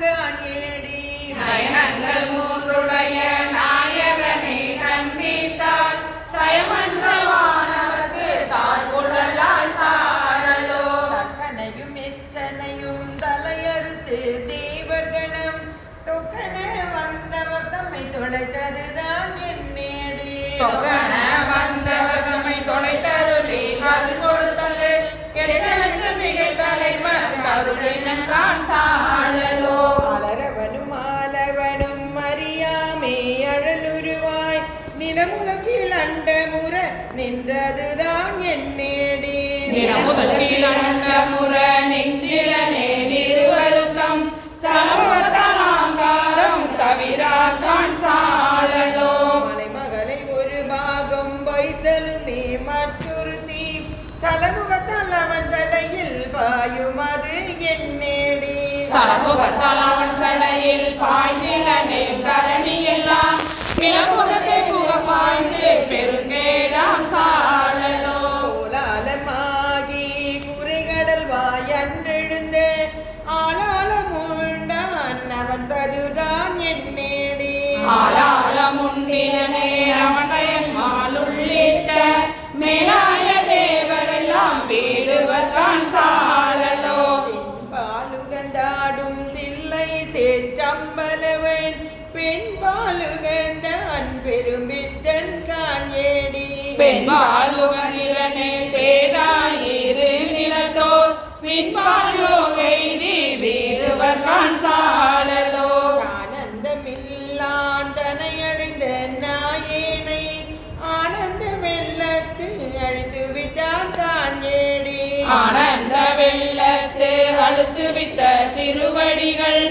காணேடி நயனங்கள் மூன்றுடைய நின்றதுதான் நிறமுதல் அண்ட முற நின்றிடனே இருவருத்தம். சலமத்தலாங்காரம் தவிராக்கான் சாழலோ மலைமகளை ஒரு பாகம் வைத்தலுமே மற்றொரு தீ சலமுகத்தால் அவன் சடையில் பாயும் அது என்னேடி சலமுகத்தால் அவன் சடையில் பாய்ந்திலனே சாழலோ ஆனந்தமில்லான் தனையடைந்த நாயேனை ஆனந்த வெள்ளத்து அழித்து விட்டான் காணேடி ஆனந்த வெள்ளத்து அழுத்து வித்த திருவடிகள்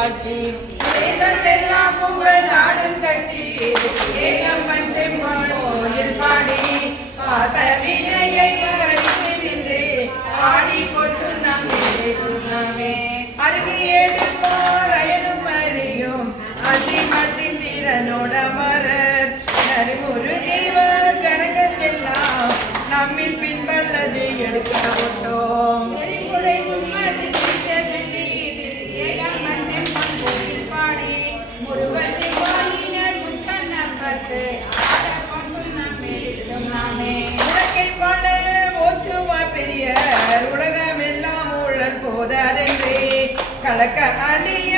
வாழ்த்தி. வேதத்தெல்லாம் புகழ் நாடும் கட்சி ஏகம் பஞ்சம் கோயில் பாடி. பாச வினையை நின்று பாடி அடி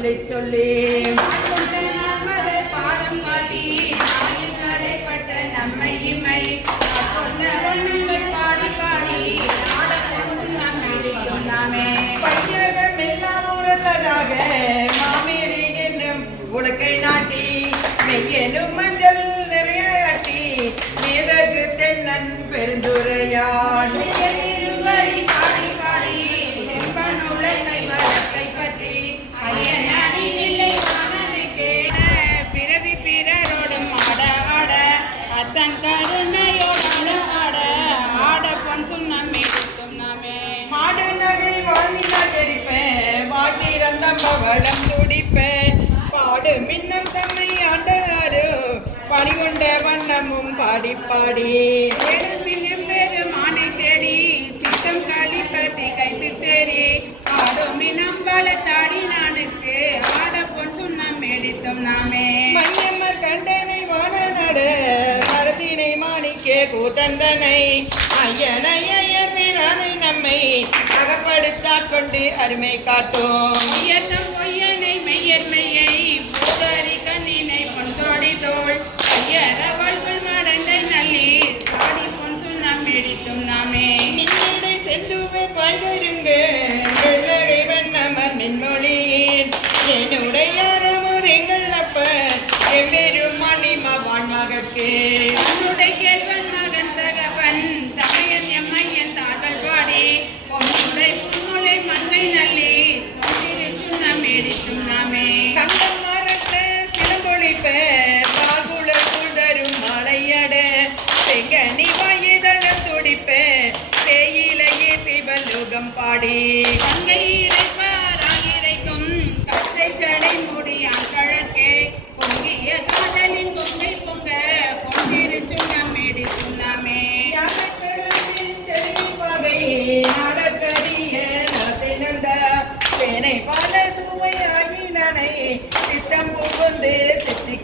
চলে চলে। பவளம் துடிப்ப பாடு மின்னம் தன்னை ஆண்டாரோ? பணிகொண்ட வண்ணமும் பாடி பாடி எழுமினும் பெருமானை தேடி சித்தம் கழிப்பதி கைத்து தேடி பாடும் மினம் பல தாடி நானுக்கு ஆட பொன் சுண்ணம் எடுத்தோம் நாமே. மையம்மர் கண்டனை வாழ நட சரதினை மாணிக்கே கூத்தந்தனை ஐயனை அழைத்தாற் கொண்டு அருமை காட்டும்.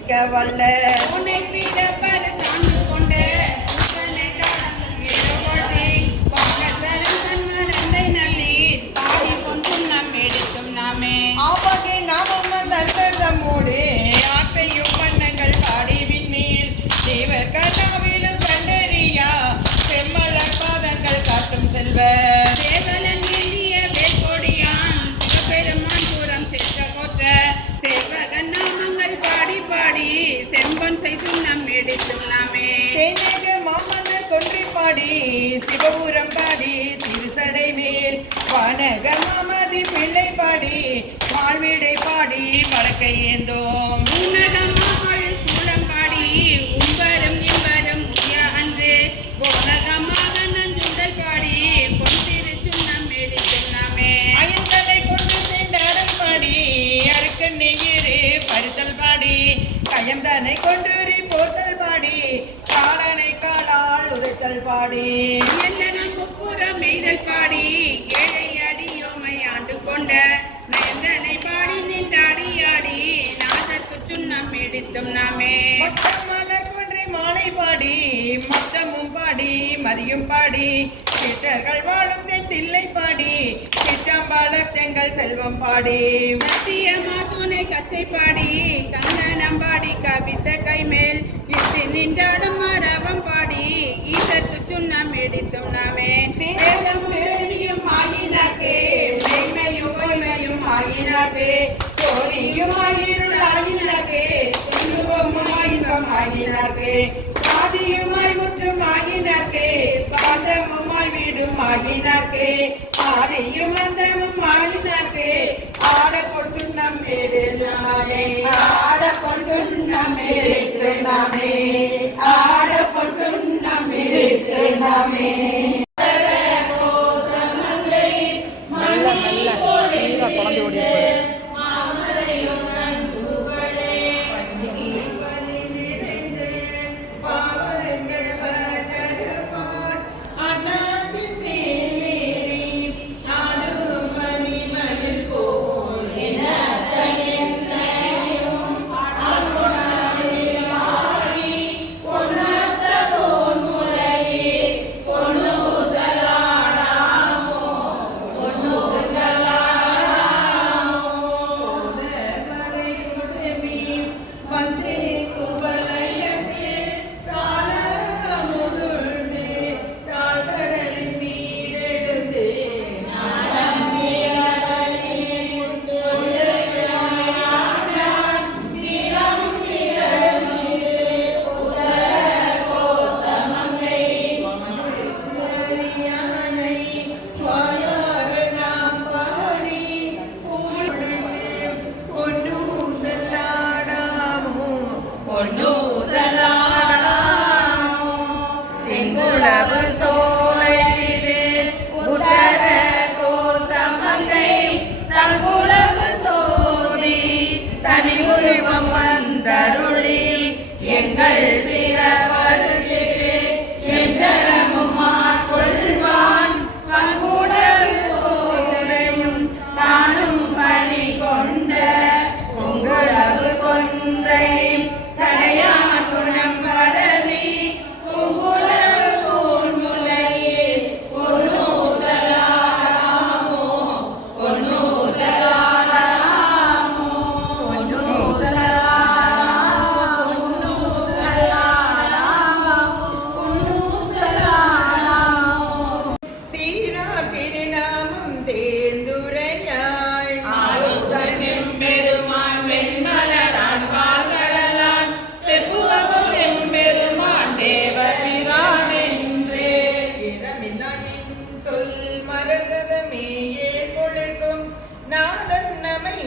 ਕਵਲ கையேந்தோம் உன்னதம் மகள் சூழங்காடி உம்பரும் இம்பரும் உய அன்று. போனகமாக நஞ்சுடல் பாடி பொன்திரு சுண்ணம் மேடி சுண்ணாமே அயந்தலை கொண்டு சேண்டாரம் பாடி அறுக்க நெய்யிறு பருத்தல் பாடி. கயந்தனை கொன்றுரி போர்த்தல் பாடி காலனை காலால் உதைத்தல் பாடி. எந்தனம் ஒப்புறம் எய்தல் பாடி ஏழை அடியோமை ஆண்டு கொண்ட. பாடலை பாடி மத்தமும் பாடி மதியும் பாடி. சிட்டர்கள் வாழும் தென் தில்லை பாடி சிற்றம்பாளத்தெங்கள் செல்வம் பாடி. மத்திய மாசூனை கச்சை பாடி கண்ணனம் பாடி கவித்த கைமேல் இட்டு நின்றாடும் மரவம் பாடி. ஈசற்கு சுண்ணம் இடித்தும் நாமே. பேரும் ஆயினர்க்கு. ஆதியும் அந்தமும் ஆகினார்க்கு ஆட பொற்றுண்ணம் எதிர்நாமே ஆட பொன்சுண்ணம்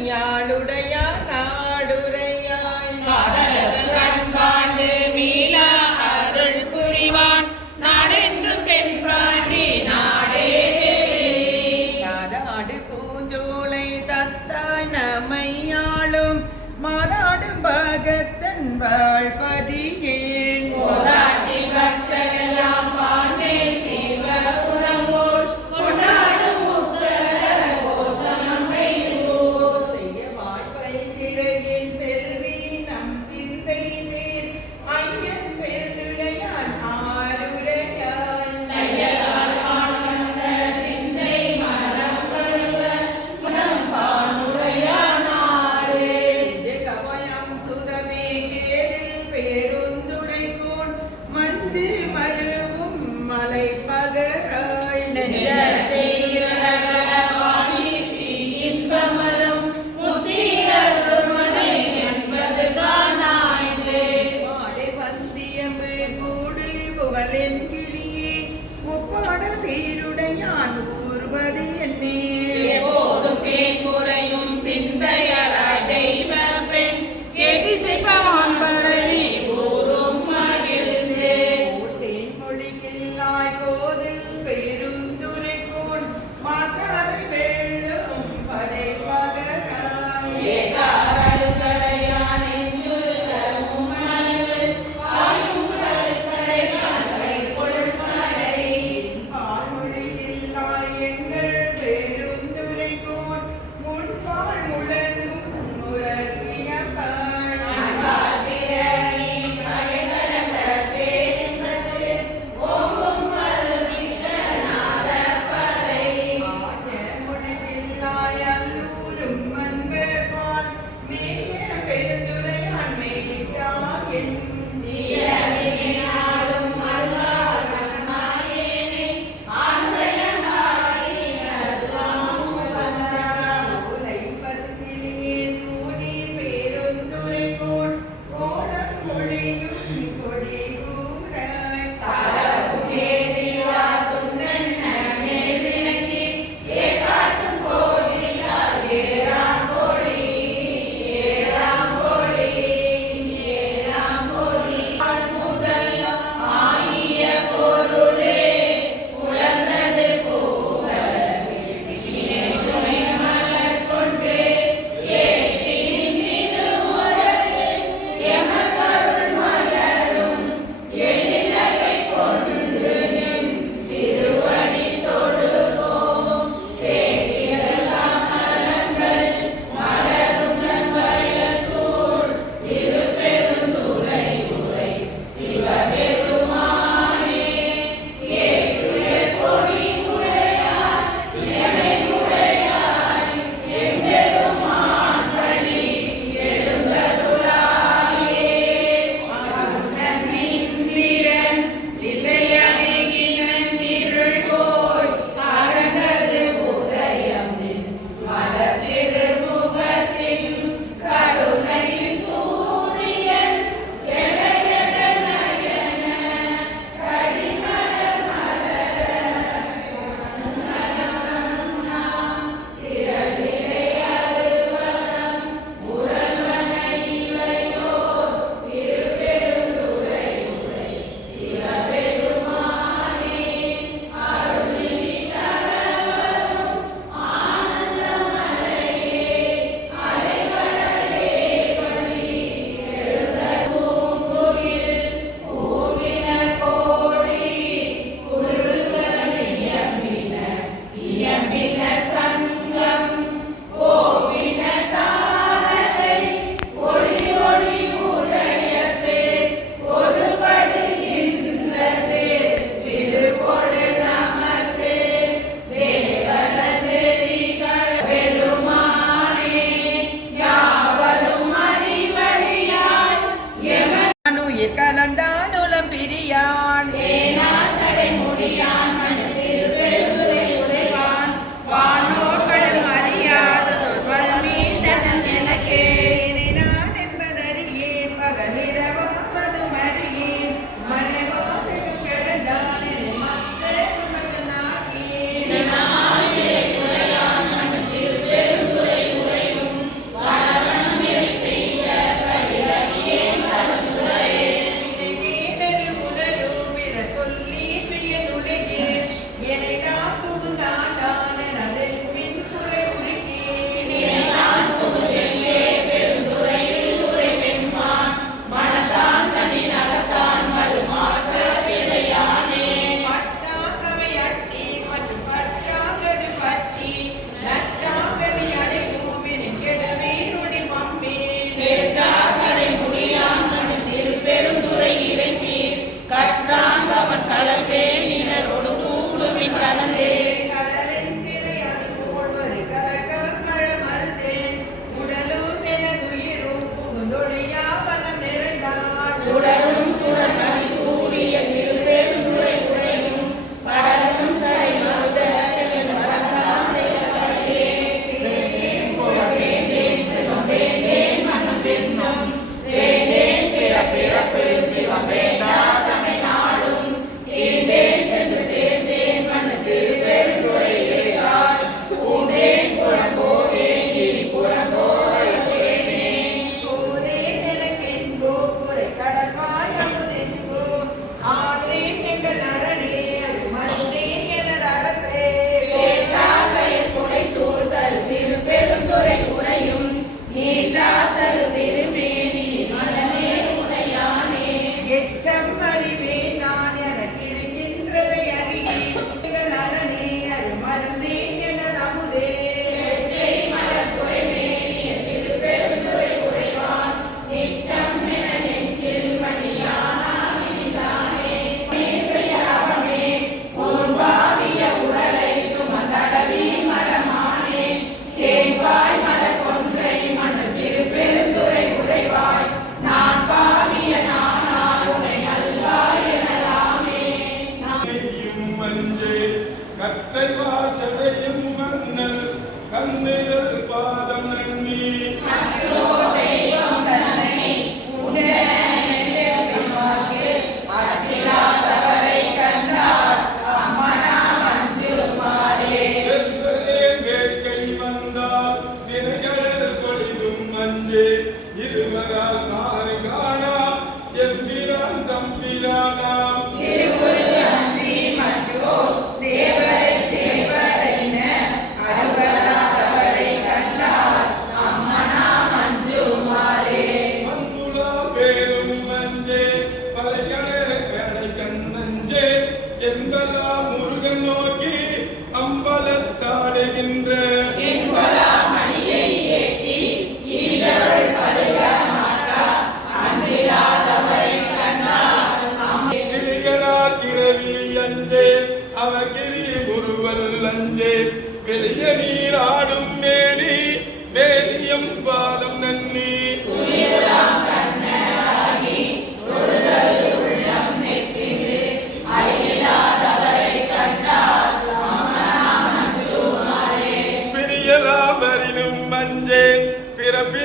நமையாளுடையா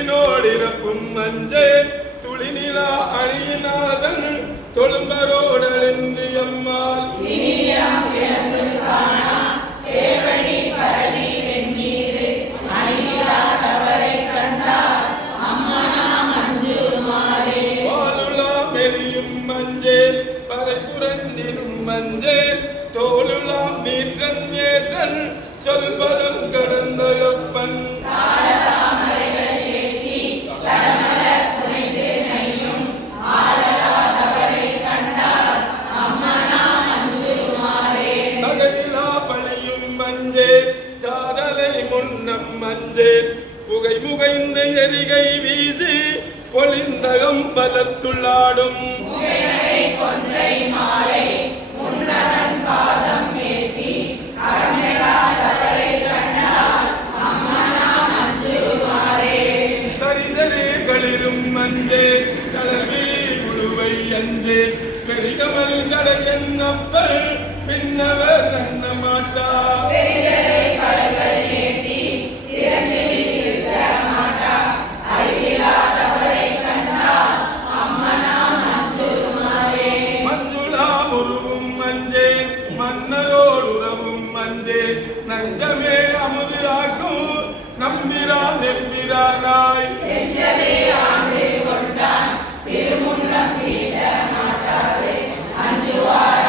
பிறப்பினோடிறப்பும் மஞ்சேன் துளிநிலா அணியினாதன் தொழும்பரோடழிந்து மெரியும் மஞ்சேன் பறைபுரண்டினும் மஞ்சேன் தோலுலாம் நீற்றன் ஏற்றன் சொல்பதம் வந்தேன் புகை முகைந்து எரிகை வீசி பொலிந்தகம் பலத்துள்ளாடும். சரி மஞ்சே கலவி குழுவை அஞ்சே. பெரிகமல் கடை அப்பல் பின்னவர் நன்ன மாட்டா. நம்பிரா நெம்பிரானாய் அஞ்சுவார்